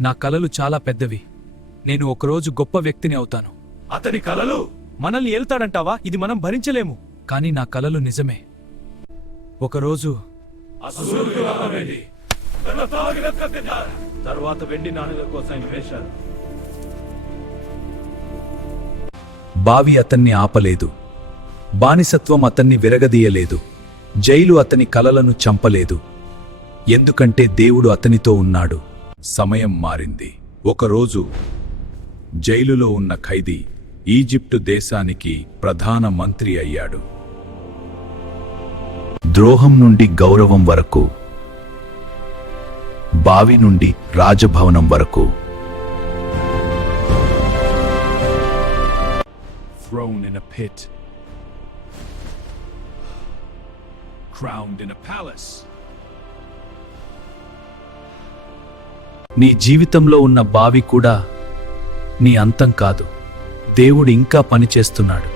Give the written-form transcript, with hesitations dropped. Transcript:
నా కలలు చాలా పెద్దవి. నేను ఒకరోజు గొప్ప వ్యక్తిని అవుతాను. అతని కలలు మనల్ని ఏల్తాడంటావా? ఇది మనం భరించలేము. కానీ నా కలలు నిజమే. ఒకరోజు తర్వాత వెండి నాణ్యాల కోసం వేశారు. బావి అతన్ని ఆపలేదు. బానిసత్వం అతన్ని విరగదీయలేదు. జైలు అతని కలలను చంపలేదు. ఎందుకంటే దేవుడు అతనితో ఉన్నాడు. సమయం మారింది. ఒకరోజు జైలులో ఉన్న ఖైదీ ఈజిప్టు దేశానికి ప్రధాన మంత్రి అయ్యాడు. ద్రోహం నుండి గౌరవం వరకు, బావి నుండి రాజభవనం వరకు. Thrown in a pit, crowned in a palace. నీ జీవితంలో ఉన్న బావి కూడా నీ అంతం కాదు. దేవుడు ఇంకా పనిచేస్తున్నాడు.